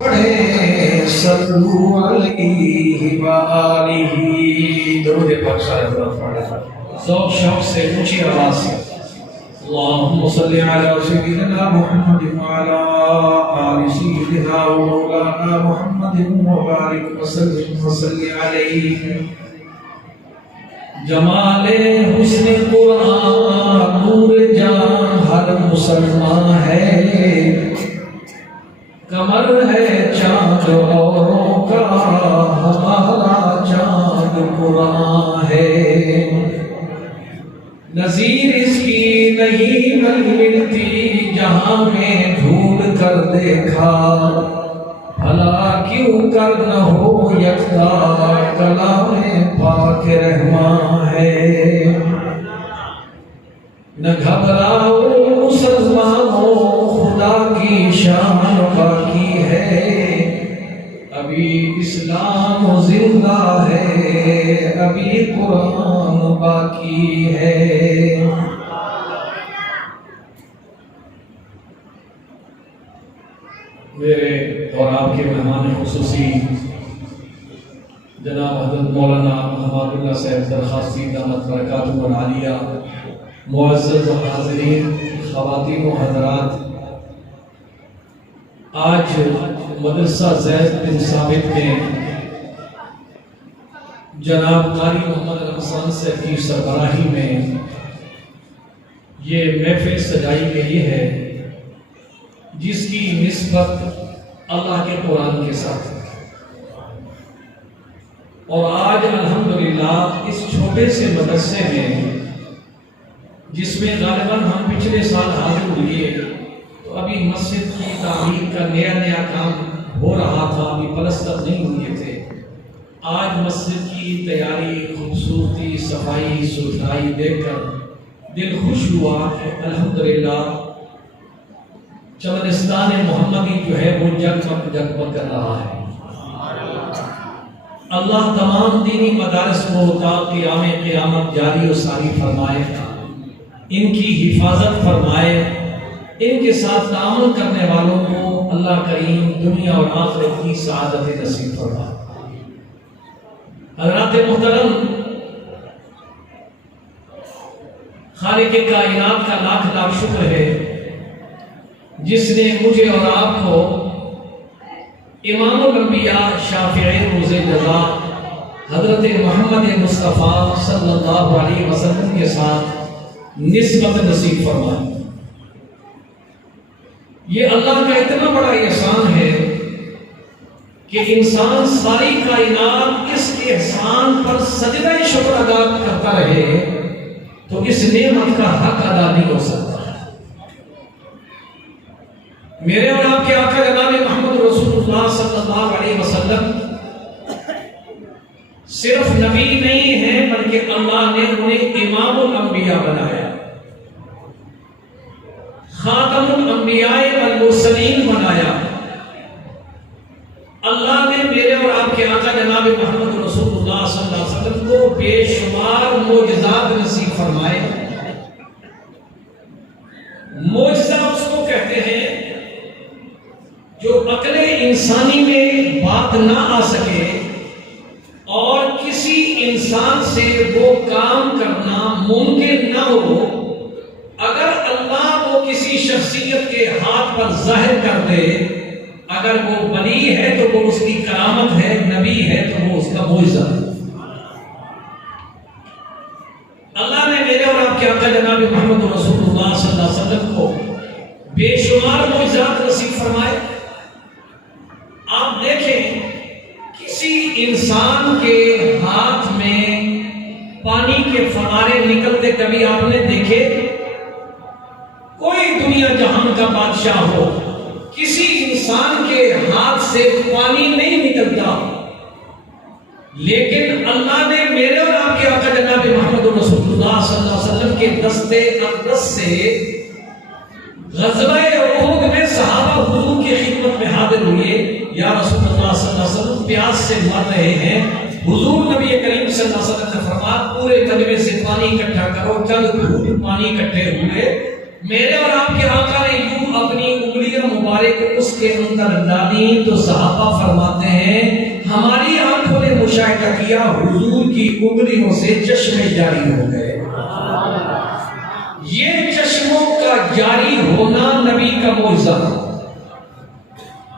صلو علیہ وآلہ درود پاک صلی ذوق شوق سے اونچی آواز سے اللہم صلی علی سیدنا محمد وعلی آل سیدنا مولانا محمد مبارک وسلم علیہ. جمال حسن قرآن نور جان ہر مسلمان ہے، کمر ہے چاند اوروں کا ہمارا چاند قرآن ہے. نظیر اس کی نہیں ملتی جہاں میں ڈھونڈ کر دیکھا، بھلا کیوں کر نہ ہو یکتا کلام پاک رحمان ہے. نہ گھبراؤ مسلمانوں خدا کی شان باقی ہے، ابھی اسلام زندہ ہے، ابھی قرآن باقی ہے. میرے اور آپ کے مہمان خصوصی جناب حضرت مولانا حماد اللہ صاحب درخواستی دامت برکاتہ العالیہ، معزز حاضرین، خواتین و حضرات، آج مدرسہ زید بن ثابت میں جناب قاری محمد رمضان صاحب کی سربراہی میں یہ محفل سجائی گئی ہے جس کی نسبت اللہ کے قرآن کے ساتھ ہے. اور آج الحمدللہ اس چھوٹے سے مدرسے میں جس میں غالباً ہم پچھلے سال حاضر ہوئے تو ابھی مسجد کی تعمیر کا نیا کام ہو رہا تھا، ابھی پلستر نہیں ہوئے تھے. آج مسجد کی تیاری، خوبصورتی، صفائی ستھرائی دیکھ کر دل خوش ہوا کہ الحمدللہ چمنستان محمدی جو ہے وہ جگمگ کر رہا ہے. اللہ تمام دینی مدارس کو تا قیام قیامت جاری و ساری فرمائے، ان کی حفاظت فرمائے، ان کے ساتھ تعامل کرنے والوں کو اللہ کریم دنیا اور آخرت کی سعادت نصیب فرمائے. حضرات محترم، خالق کائنات کا لاکھ لاکھ شکر ہے جس نے مجھے اور آپ کو امام الانبیاء شافع روز جزا حضرت محمد مصطفیٰ صلی اللہ علیہ وسلم کے ساتھ نسبت نصیب فرمائی. یہ اللہ کا اتنا بڑا احسان ہے کہ انسان ساری کائنات اس احسان پر سجدہ شکر ادا کرتا رہے تو اس نعمت کا حق ادا نہیں ہو سکتا. میرے اور آپ کے آقا جناب محمد رسول اللہ صلی اللہ علیہ وسلم صرف نبی نہیں ہیں بلکہ اللہ نے انہیں امام الانبیاء بنایا، خاتم الانبیاء والمرسلین بنایا. اللہ نے میرے اور آپ کے آقا جناب محمد رسول اللہ صلی اللہ علیہ وسلم کو بے شمار معجزات نصیب فرمائے. معجزہ اس کو کہتے ہیں جو عقل انسانی میں بات نہ آ سکے اور کسی انسان سے وہ کام کرنا ممکن نہ ہو، اگر اللہ وہ کسی شخصیت کے ہاتھ پر ظاہر کر دے، اگر وہ ولی ہے تو وہ اس کی کرامت ہے، نبی ہے تو وہ اس کا معجزہ ہے. اللہ نے میرے اور آپ کے آقا جناب محمد رسول اللہ صلی اللہ علیہ وسلم کو بے شمار معجزات نصیب فرمائے. آپ دیکھیں کسی انسان کے ہاتھ میں پانی کے فوارے نکلتے کبھی آپ نے دیکھے؟ کوئی دنیا جہان کا بادشاہ ہو، کسی انسان کے ہاتھ سے پانی نہیں نکلتا، لیکن اللہ نے میرے اور آپ کے آقا جناب محمد رسول اللہ صلی اللہ علیہ وسلم کے دستے اقدس سے غزوہ احد میں صحابہ حضور کی خدمت میں حاضر ہوئے. یا رسول اللہ صلی اللہ علیہ وسلم پیاس سے مر رہے ہیں. حضور نبی کریم صلی اللہ علیہ وسلم نے فرمایا پورے تجربے سے پانی اکٹھا کرو. چند گھوٹ پانی اکٹھے ہوئے میرے اور آپ کے آقا نے یوں اپنی انگلیاں مبارک اس کے اندر ڈالی تو صحابہ فرماتے ہیں ہماری آنکھوں نے مشاہدہ کیا حضور کی انگلیوں سے چشمے جاری ہو گئے۔ یہ چشموں کا جاری ہونا نبی کا معجزہ۔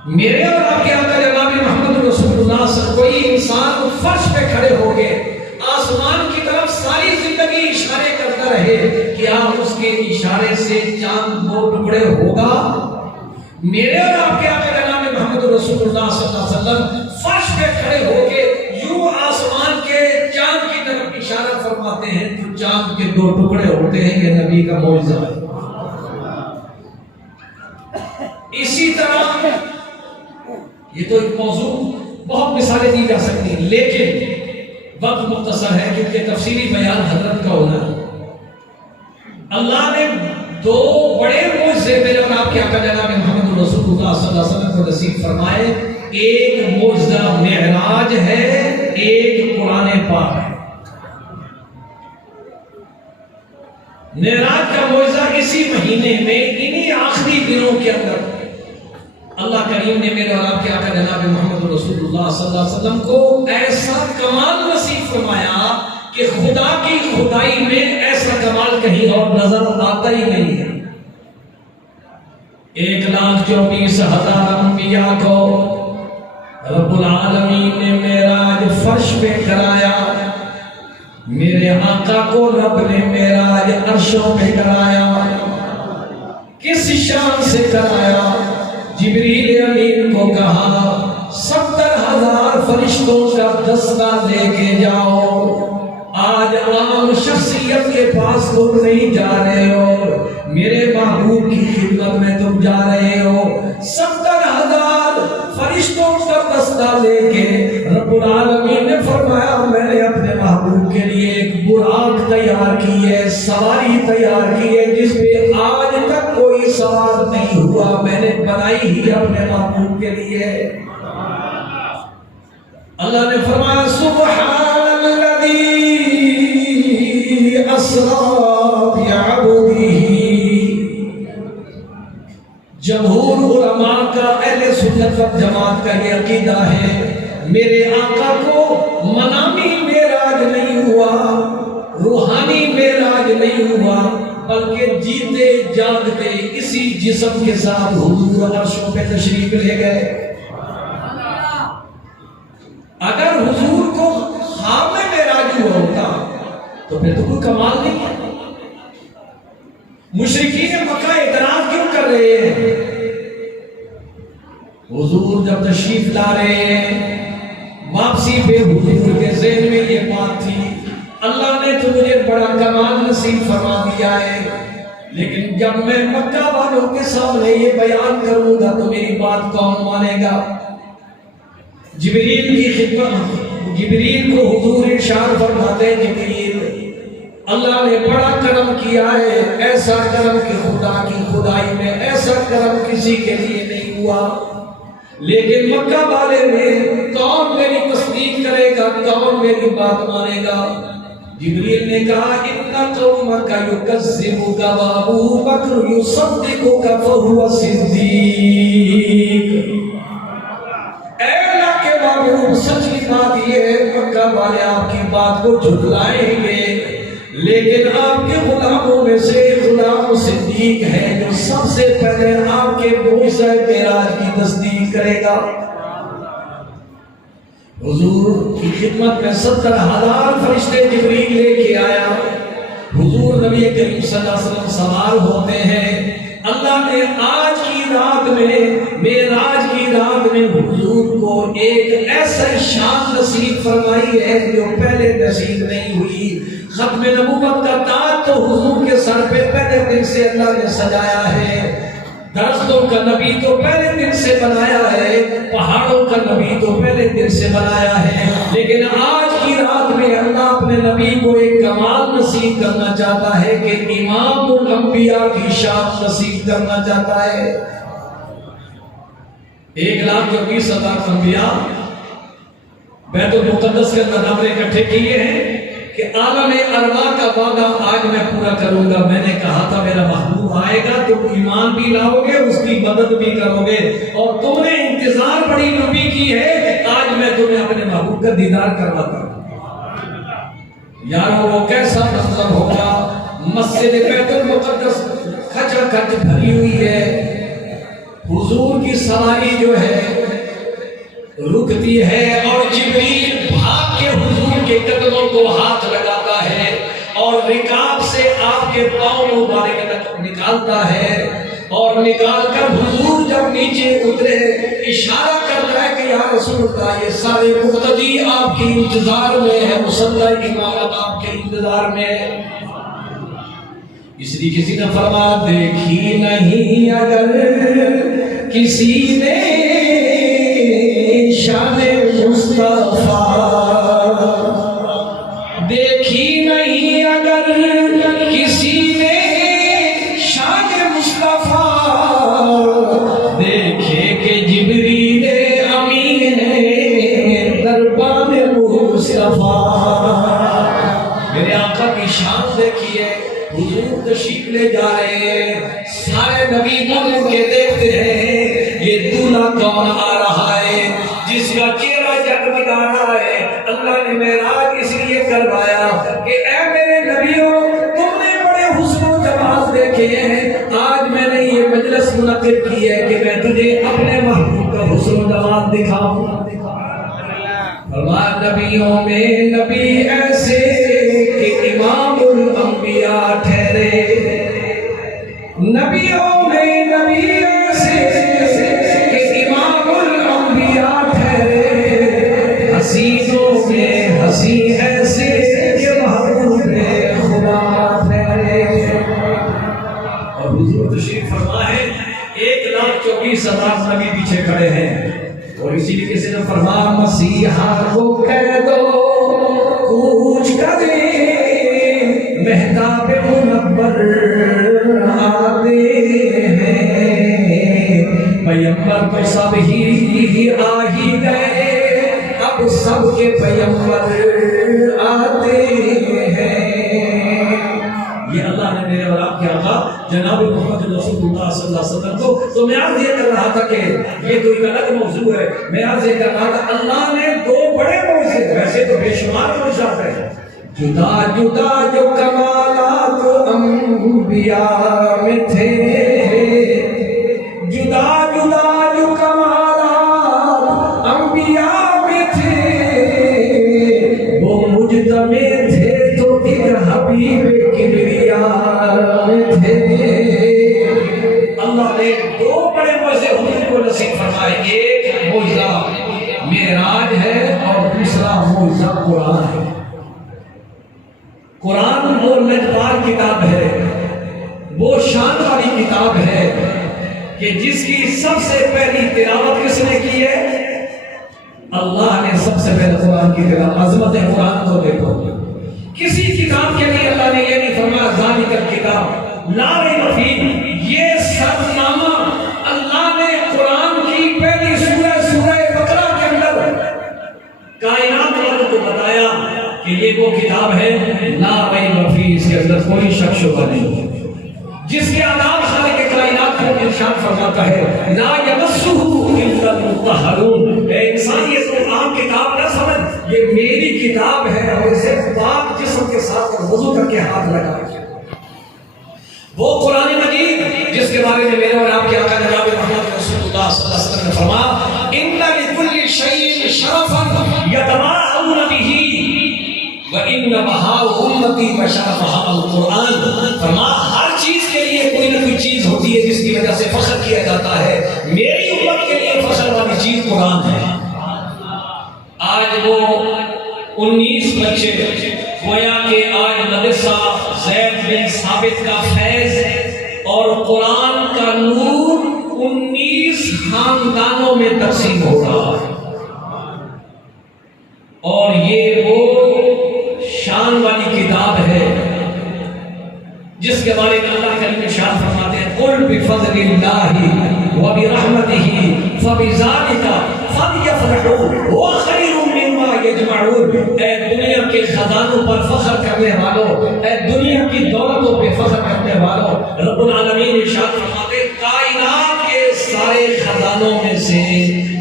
میرے اور آپ کے آقا جناب محمد رسول اللہ صلی اللہ علیہ وسلم، کوئی انسان فرش پہ کھڑے ہو گئے آسمان کی طرف ساری زندگی اشارے کرتا رہے، کیا اس کے اشارے سے چاند دو ٹکڑے ہوگا؟ میرے اور آپ کے آقا جناب محمد رسول اللہ صلی اللہ علیہ وسلم فرش پہ کھڑے ہو کے یوں آسمان کے چاند کی طرف اشارہ فرماتے ہیں تو چاند کے دو ٹکڑے ہوتے ہیں، یہ نبی کا معجزہ ہے۔ اسی طرح یہ تو ایک موضوع بہت مثالیں دی جا سکتی ہیں، لیکن وقت مختصر ہے کیونکہ تفصیلی بیان حضرت کا ہونا ہے۔ اللہ نے دو بڑے معجزے میرے اور آپ کے آقا جناب محمد رسول اللہ صلی اللہ علیہ وسلم کو نصیب فرمائے۔ ایک معجزہ معراج ہے، ایک قرآن پاک ہے۔ معراج کا معجزہ اسی مہینے میں انہی آخری دنوں کے اندر اللہ کریم نے میرے اور آپ کے آقا جناب محمد رسول اللہ صلی اللہ علیہ وسلم کو ایسا کمال نصیب فرمایا کہ خدا کی خدائی میں ایسا کمال کہیں اور نظر آتا ہی نہیں ہے۔ 1,24,000 انبیاء کو رب العالمین نے معراج فرش پہ کرایا، میرے آقا کو رب نے معراج عرشوں پہ کرایا۔ کس شان سے کرایا؟ جبریل امین کو کہا 70,000 فرشتوں کا دستہ لے کے جاؤ، آج عام شخصیت کے پاس تم نہیں جا رہے ہو، میرے محبوب کی خدمت میں تم جا رہے ہو۔ 70,000 فرشتوں کا دستہ لے کے رب العالمین نے فرمایا میں نے اپنے محبوب کے لیے ایک براق تیار کی ہے، سواری تیار کی ہے جس پہ آج تک کوئی سوار نہیں ہوا، میں نے بنائی ہی اپنے محبوب کے لیے۔ اللہ نے فرمایا سبحان الذی اسری بعبدہ۔ جمہور علماء کا، اہل سنت والجماعت کا یہ عقیدہ ہے میرے آقا کو منامی معراج نہیں ہوا، روحانی معراج نہیں ہوا، بلکہ جیتے جاگتے اسی جسم کے ساتھ حضور عرشوں پہ تشریف لے گئے۔ اگر حضور کو خواب میں معراج ہوا ہوتا تو پھر تو کوئی کمال نہیں ہے۔ مشرکین مکہ اعتراض کیوں کر رہے ہیں؟ حضور جب تشریف لا رہے ہیں، واپسی پہ حضور کے ذہن میں یہ بات تھی اللہ نے تو مجھے بڑا کمال نصیب فرما دیا ہے، لیکن جب میں مکہ والوں کے سامنے یہ بیان کروں گا تو میری بات کون مانے گا؟ جبریل کی خدمت، جبریل کو حضور ارشاد فرماتے ہیں جبریل اللہ نے بڑا کرم کیا ہے، ایسا کرم کہ خدا کی خدائی میں ایسا کرم کسی کے لیے نہیں ہوا، لیکن مکہ والے میں کون میری تصدیق کرے گا، کون میری بات مانے گا؟ جبریل نے کہا ان قومک یکذبک وابو بکر یصدقک فہو صدیق۔ اے اللہ کے محبوب سچ کی بات یہ ہے مکہ والے آپ کی بات کو جھٹلائیں گے، لیکن آپ کے غلاموں میں سے غلام صدیق ہے جو سب سے پہلے آپ کے معجزہ معراج کی تصدیق کرے گا۔ حضور کی خدمت میں 70,000 فرشتے جبریل لے کے آیا، حضور نبی کریم صلی اللہ علیہ وسلم سوار ہوتے ہیں۔ اللہ نے آج کی رات میں، معراج کی رات میں حضور کو ایک ایسا شان نصیب فرمائی ہے جو پہلے نصیب نہیں ہوئی۔ ختم نبوت کا تاج تو حضور کے سر پہ پہلے دن سے اللہ نے سجایا ہے، درختوں کا نبی تو پہلے دن سے بنایا ہے، پہاڑوں کا نبی تو پہلے دن سے بنایا ہے، لیکن آج کی رات میں اللہ اپنے نبی کو ایک کمال نصیب کرنا چاہتا ہے کہ امام الانبیاء کی شان نصیب کرنا چاہتا ہے۔ 1,20,000 انبیاء بیت المقدس کے اندر نمبر اکٹھے کیے ہیں، کہ عالم ارواح کا وعدہ آج میں پورا کروں گا. میں نے کہا تھا میرا محبوب آئے گا، تم ایمان بھی لاؤ گے، اس کی مدد بھی کرو گے، اور تم نے انتظار بڑی لمبی کی ہے، آج میں تمہیں اپنے محبوب کا دیدار کرواتا ہوں. یارو وہ کیسا منظر ہوگا، مسجد بیت المقدس کھچا کھچ بھری ہوئی ہے، حضور کی سواری جو ہے رکتی ہے اور جبریل بھاگ کے حضور کے قدموں کو ہاتھ لگاتا ہے اور رکاب سے آپ کے پاؤں مبارک نکالتا ہے، اور نکال کر حضور جب نیچے اترے اشارہ کرتا ہے کہ یا رسول اللہ، یہ سارے مقتدی آپ کی انتظار میں ہے، مصلی امامت آپ کے انتظار میں ہے. اس لیے کسی نے فرمایا دیکھی نہیں اگر کسی نے شان مصطفیٰ، دیکھی نہیں اگر کسی نے شان مصطفیٰ، دیکھے کہ جبریل امین ہے دربان مصطفیٰ. میرے آقا کی شان دیکھیے، حضور تشریف لے جا رہے ہیں، سارے نبی مل کے دیکھتے ہیں یہ دولہا کون آ رہا ہے جس کا چہرہ جگمگا رہا ہے. اللہ نے معراج اس لیے کروایا کہ اے میرے نبیوں، تم نے بڑے حسن و جمال دیکھے ہیں، آج میں نے یہ مجلس منعقد کی ہے کہ میں تجھے اپنے محبوب کا حسن و جمال دکھاؤں. فرمایا نبیوں میں نبی ایسے کہ امام الانبیاء ٹھہرے، نبیوں میں نبی ایسے کہ امام الانبیاء ٹھہرے، حسینوں میں حسین ایسے کہ محبوب خدا ٹھہرے. اور حضور تشریف فرما ہے 1,24,000 نبی پیچھے کھڑے ہیں، اور اسی لیے کسی نے فرمایا مسیحا کو کہہ دو کوچ کرے مہتاب منور آتے ہیں، پیمبر تو سب ہی آ ہی گئے، اب سب کے پیمبر آتے ہیں. یہ اللہ نے میرے اور آپ کے آقا جناب محمد رسول اللہ صلی اللہ علیہ وسلم کو، تو میں عرض یہ کر رہا تھا کہ یہ تو ایک الگ موضوع ہے، میں عرض یہ کر رہا تھا اللہ نے 2 بڑے موضوع، ویسے تو بے شمار موضوعات ہیں، جدا جدا جو کمالات انبیاء میں تھے، جدا جدا جو کمالات انبیاء میں تھے، وہ مجتمع تھے تو ایک حبیب کبریا میں تھے. اللہ نے 2 بڑے معجزے حضور کو نصیب فرمائے، ایک معجزہ معراج ہے اور دوسرا معجزہ قرآن ہے. قرآن وہ نجبار کتاب ہے، وہ شان والی کتاب ہے کہ جس کی سب سے پہلی تلاوت کس نے کی ہے؟ اللہ نے سب سے پہلے قرآن کی تلاوت. عظمت قرآن کو دیکھو، کسی کتاب کے لیے اللہ نے یہ نہیں فرمایا ذالک الکتاب لا ریب فیہ، یہ سب نامہ اللہ نے قرآن کی پہلی سورہ بقرہ کے اندر کائنات والوں کو بتایا کہ یہ وہ کتاب ہے لا ریب فیہ، اس کے اندر کوئی شک شبہ نہیں، جس کے آداب خالق کائنات کو ارشاد فرماتا ہے لا یمسہ الا المطہرون. اے انسان یہ تو عام کتاب نہ سمجھ، یہ میری کتاب ہے، اور اسے پاک جسم کے ساتھ وضو کر کے ہاتھ لگا. وہ قرآن مجید جس کے بارے میں میرے اور آپ کے آقا جناب محمد رسول اللہ صلی اللہ علیہ وسلم نے فرمایا ان لکل شیء شرفا یتماءون بہ وَإِنَّ بَهَا أُمَّتِي فَشَرَفَهَا الْقُرْآنُ. فرمایا ہر چیز کے لیے کوئی نہ کوئی چیز ہوتی ہے جس کی وجہ سے فخر کیا جاتا ہے، میری امت کے لیے فخر والی چیز قرآن ہے. آج وہ 19 بچے گویا کہ آج مدرسہ زید بن ثابت کا فیض اور قرآن کا نور 19 خاندانوں میں تقسیم ہو رہا ہے، اور یہ وہ شان والی کتاب ہے جس کے بارے میں اللہ کریم ارشاد فرماتے ہیں قل بفضل اللہ وبرحمتہ فبذلک فلیفرحوا هو خیر مما یجمعون. اے دنیا کے خزانوں پر فخر کرنے والوں، اے دنیا کی دولتوں پہ فخر کرنے والوں، رب العالمین ارشاد فرماتے کائنات کے سارے خزانوں میں سے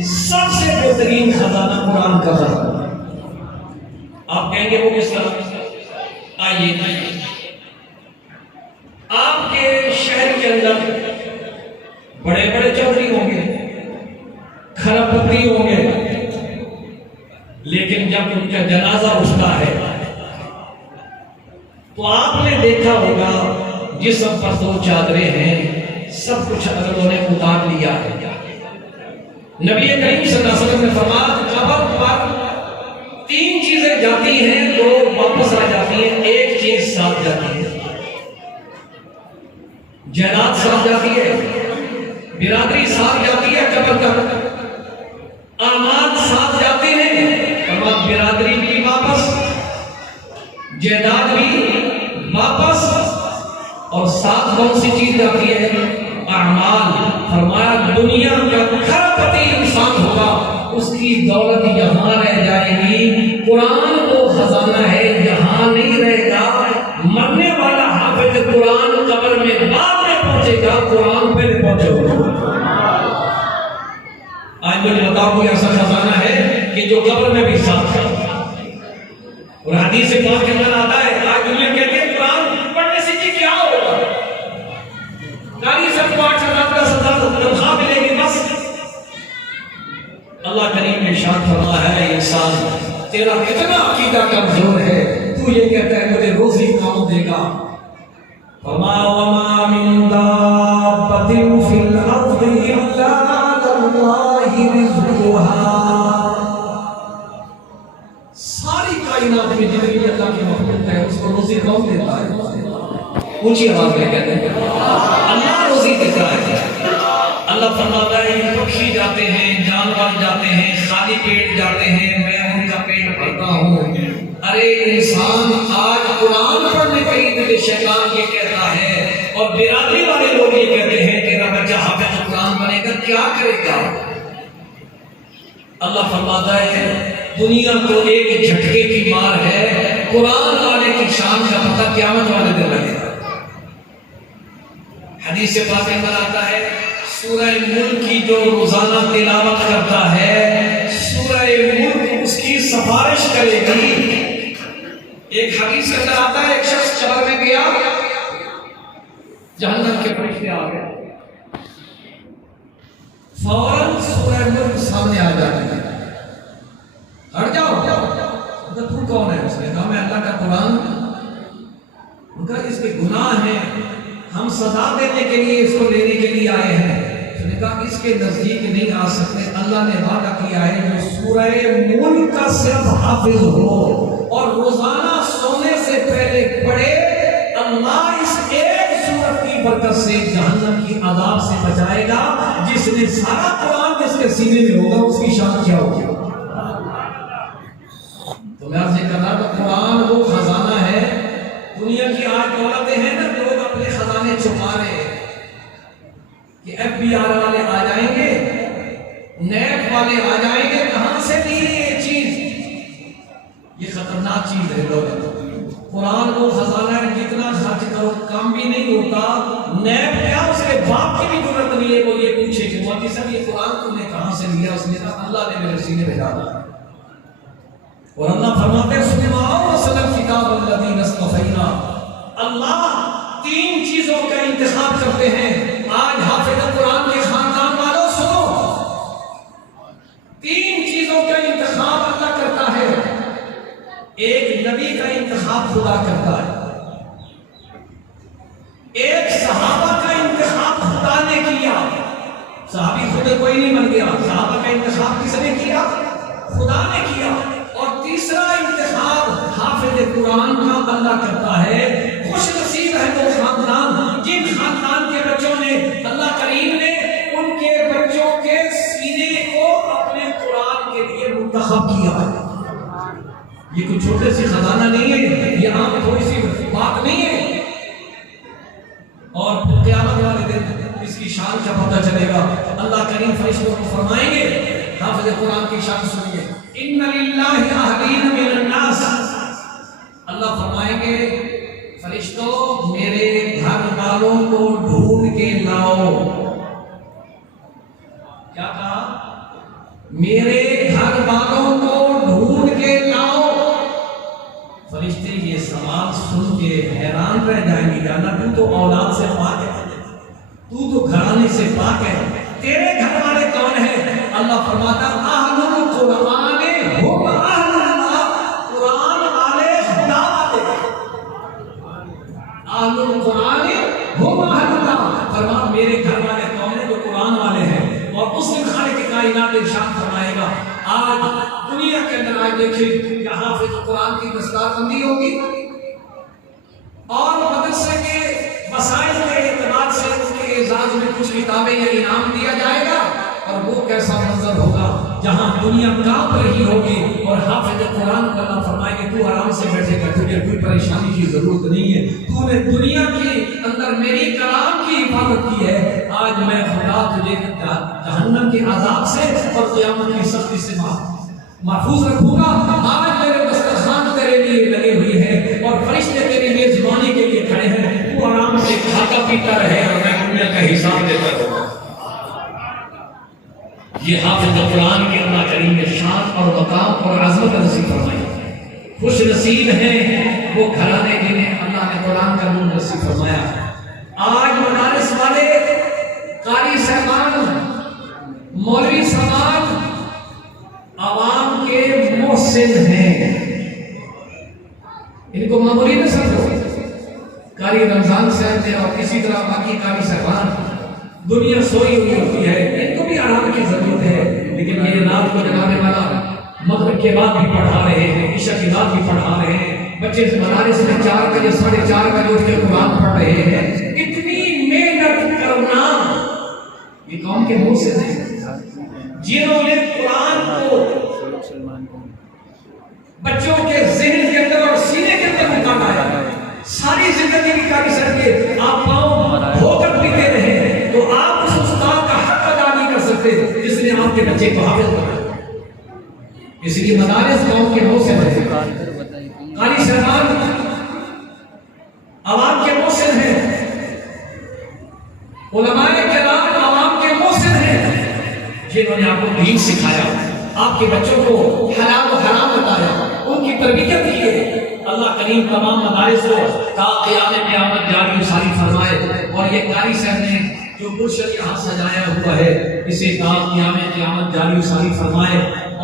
سب سے بہترین خزانہ قرآن کا خزانہ۔ آپ کہیں گے وہ کس طرح؟ آئیے، آپ کے شہر کے اندر بڑے بڑے چودھری ہوں گے، کھرب پتری ہوں گے، لیکن جب ان کا جنازہ اٹھتا ہے تو آپ نے دیکھا ہوگا جسم پر 2 چادریں ہیں، سب کچھ انہوں نے اتار لیا ہے۔ نبی کریم صلی اللہ علیہ وسلم نے فرمایا قبر پر 3 چیزیں جاتی ہیں، لوگ واپس آ جاتی ہیں، ایک چیز ساتھ جاتی ہے، جائیداد ساتھ جاتی ہے، برادری ساتھ جاتی ہے، قبر تک اعمال ساتھ جاتے ہیں، برادری بھی واپس، جائیداد بھی واپس، اور ساتھ کون سی چیز جاتی ہے؟ اعمال۔ فرمایا دنیا کا کھرپتی انسان ہوگا، اس کی دولت یہاں رہ جائے گی، قرآن وہ خزانہ ہے یہاں نہیں رہے گا۔ مرنے والا حافظ قرآن قبر میں بعد میں پہنچے گا، قرآن پہلے پہنچے گا۔ آج مجھے بتاؤ کوئی ایسا خزانہ ہے کہ جو قبر میں بھی ساتھ ہے؟ اور حدیث پاک کے اندر آتا ہے آج دنیا کہتے ہیں قرآن پڑھنے سے جی کیا ہوگا، قاری سب کو 8,000 10,000 تنخواہ ملے گی بس۔ اللہ کریم نے ارشاد فرمایا ہے انسان تیرا کتنا عقیدہ کمزور ہے، تو یہ کہتا ہے مجھے روزی کون دے گا؟ فرمایا وما من دابۃ فی الارض الا علی اللہ رزقها۔ ساری کائنات میں جتنی بھی اللہ کی مخلوق ہے اس کو روزی کون دیتا ہے؟ اونچی آواز میں کہتے ہیں اللہ روزی دیتا ہے۔ اللہ فرماتا ہے یہ پکشی جاتے ہیں، جانور جاتے ہیں، خالی پیٹ جاتے ہیں، میں ان کا پیٹ بھرتا ہوں۔ ارے انسان آج قرآن پڑھنے کا عید شیطان یہ کہتا ہے اور برادری والے لوگ یہ کہتے ہیں تیرا بچہ حافظ قرآن بنے گا، کیا کرے گا؟ اللہ فرماتا ہے دنیا تو ایک جھٹکے کی مار ہے، قرآن والے کی شان کا پتہ قیامت والے دن لگے گا۔ حدیث پاک میں آتا ہے سورہ ملک کی جو روزانہ تلاوت کرتا ہے سورہ ملک اس کی سفارش کرے گی۔ ایک حدیث کے اندر آتا ہے ایک شخص چار میں گیا، جہنم کے فرشتے آ گئے، فوراً سورہ ملک سامنے آ جاتے ہیں، ہٹ جاؤ، تو کون ہے؟ اس نے کہا میں اللہ کا قرآن۔ ان کا اس کے گناہ ہیں، ہم سزا دینے کے لیے اس کو لینے کے لیے آئے ہیں۔ اس نے کہا اس کے نزدیک نہیں آ سکتے، اللہ نے وعدہ کیا ہے جو سورہ ملک کا صرف حافظ ہو اور روزانہ سونے سے پہلے پڑھے، اللہ اس ایک سورت کی برکت سے جہنم کی عذاب سے بچائے گا۔ جس نے سارا قرآن جس کے سینے میں ہوگا اس کی شان کیا ہوگی؟ تو میں آپ سے کہا کہ قرآن وہ خزانہ ہے، دنیا کی آج دولتیں ہیں نا، لوگ اپنے خزانے چھپا رہے ہیں کہ ایف بی آر والے آ جائیں گے، نیب والے آ جائیں گے، کہاں سے لی یہ چیز؟ یہ خطرناک چیز ہے لوگ۔ قرآن وہ خزانہ ہے جتنا خرچ کرو کام بھی نہیں ہوتا، نیب کیا اس کے باپ کی بھی ضرورت نہیں ہے وہ یہ پوچھے کہ مولوی صاحب یہ قرآن تم نے کہاں سے لیا؟ اس نے کہا اللہ نے میرے سینے میں ڈالا۔ اور اللہ فرماتے ہیں سبحان وسلم کتاب الذین اصطفینا، اللہ 3 چیزوں کا انتخاب کرتے ہیں۔ آج حافظ قرآن کے خاندان والوں سنو، 3 چیزوں کا انتخاب اللہ کرتا ہے۔ ایک نبی کا انتخاب خدا کرتا ہے، ایک صحابہ کا انتخاب خدا نے کیا، صحابی خود کوئی نہیں بن گیا، صحابہ کا انتخاب کس نے کیا؟ خدا نے کیا۔ اور تیسرا انتخاب حافظ قرآن کا اللہ کرتا ہے۔ خوش نصیب ہے وہ خاندان جن خاندان کے بچوں نے اللہ کریم نے ان کے بچوں کے سینے کو اپنے قرآن کے لیے منتخب کیا ہے۔ یہ کوئی چھوٹے سی خزانہ نہیں ہے، یہ عام تھوڑی سی بات نہیں ہے، اور قیامت والے دن اس کی شان کا پتہ چلے گا۔ اللہ کریم فرشتوں کو فرمائیں گے حافظ قرآن کی شان سنیے، ان للہ اہلین من الناس، اللہ فرمائیں گے فرشتوں میرے گھر والوں کو ڈھونڈ کے لاؤ. کیا کہا؟ میرے گھر والوں کو ڈھونڈ کے لاؤ. فرشتے یہ سوال سن کے حیران رہ جائیں گے. جانا تو تو اولاد سے پاک ہے, تو تو گھرانے سے پاک ہے, تیرے گھر والے کون ہیں؟ اللہ فرماتا اہل القرآن ہم اہل اللہ, قرآن والے خدا والے. اہل القرآن ہم اہل اللہ, فرما میرے گھر والے کون ہیں؟ جو قرآن والے ہیں. اور اس دن خالق کائنات ارشاد فرمائے گا آج دنیا کے اندر آج دیکھیں یہاں پہ قرآن کی دستار بندی ہوگی اور مدرسے کے مسائل کے اعتبار سے ان کے اعزاز میں کچھ کتابیں یا انعام دیا جائے گا. اور وہ کیسا منظر ہوگا جہاں دنیا کانپ رہی ہوگی اور حافظ قرآن کو اللہ فرمائے کہ تو آرام سے بیٹھے گا, تجھے کوئی پریشانی کی ضرورت نہیں ہے, تو نے دنیا کے اندر میری کلام کی حفاظت کی ہے. آج میں خدا تجھے جہنم کے عذاب سے اور قیامت کی سختی سے محفوظ رکھوں گا. آج میرے دسترخوان تیرے لیے لگے ہوئی ہے اور فرشتے تیری میزبانی کے لیے کھڑے ہیں. تو آرام سے کھاتا پیتا رہے اور میں دنیا کا حساب دیتا رہوں. یہ حافظ قرآن کے اللہ کریم نے شان اور مقام اور عظمت نصیب فرمائی. خوش نصیب ہیں وہ گھرانے جنہیں اللہ نے قرآن کا نور نصیب فرمایا. آج مدارس والے قاری صاحبان مولوی صاحبان عوام کے محسن ہیں. ان کو معمولی نہ سمجھو. قاری رمضان صاحب نے اور اسی طرح باقی قاری صاحبان دنیا سوئی ہوئی ہوتی ہے, ان کو بھی آرام کی ضرورت ہے, لیکن یہ رات کو جگانے والا مغرب کے بعد بھی پڑھا رہے ہیں, عشاء کے بعد بھی پڑھا رہے ہیں. بچے مدارس میں 4 بجے 4:30 بجے اٹھ کے قرآن پڑھ رہے ہیں. اتنی محنت کرنا یہ قوم کے منہ سے نہیں, جنہوں نے قرآن کو بچوں کے ذہن کے اندر اور سینے کے اندر اتارا ہے. ساری زندگی کی کاری سر کے آپ پاؤں دھو کر پیتے رہے تو آپ اس استاد کا حق ادا نہیں کر سکتے جس نے آپ کے بچے کو حافظ بنایا. اس لیے مدارس قوم کے منہ سے بنے. قاری صاحبان عوام کے محسن ہیں, علماء کرام عوام کے محسن ہیں, جنہوں نے آپ کو دین سکھایا, آپ کے بچوں کو حلال و حرام بتایا, ان کی تربیت کی ہے. اللہ کریم تمام مدارس کو تا قیام قیامت جاری و ساری فرمائے. اور یہ قاری صاحب نے جو گلشن یہاں سجایا ہوا ہے اسے تا قیام قیامت جاری و ساری فرمائے.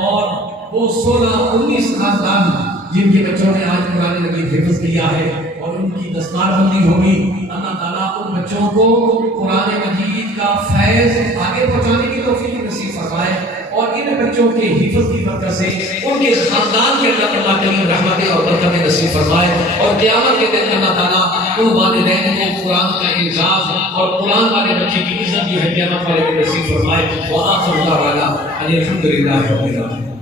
اور وہ 16-19 خاندان جن کے بچوں نے آج قرآن مجید حفظ کیا ہے اور ان کی دستار بندی ہوگی, اللہ تعالیٰ ان بچوں کو قرآن مجید کا فیض آگے پہنچانے کی توفیق نصیب فرمائے. اور ان بچوں کے حفظ کی برکت سے ان کے خاندان کے اندر اللہ کریم رحمتیں اور برکتیں نصیب فرمائے. اور قیامت کے دن اللہ تعالیٰ ان والدین کو قرآن کا اعزاز اور قرآن والے بچے کی عزت جو ہے قیامت والے دن نصیب فرمائے. وآخر دعوانا ان الحمد للہ رب العالمین.